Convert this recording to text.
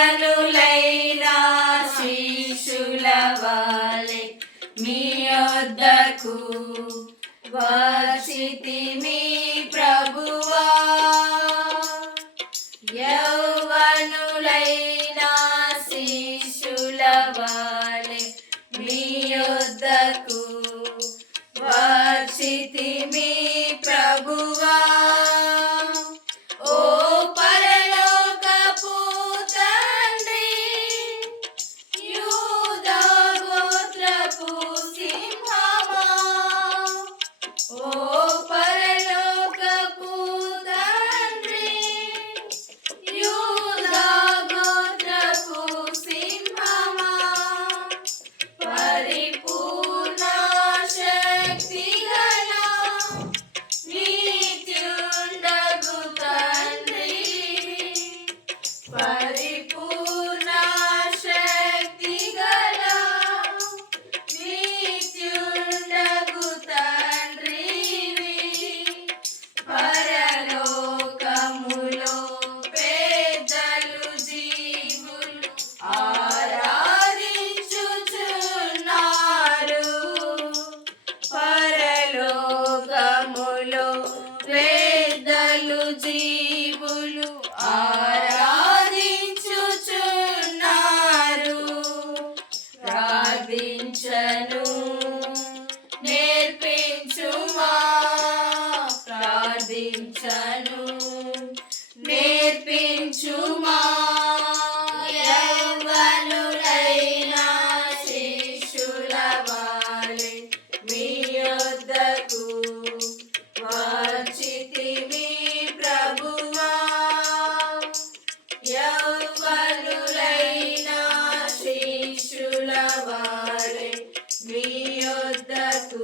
యౌవనులైనా శిశుల వాలే మీ వద్దకు వచ్చితి మీ ప్రభువా. యౌ శిశుల మీ వద్దకు వచ్చితి ప్రార్థించను నేర్పించుమా. యవ్వనులైన శిశుల వాలే మీ యొద్దకు వచ్చితి మీ ప్రభువా. యవ్వనులైన శిశుల వాలే మీ యొద్దకు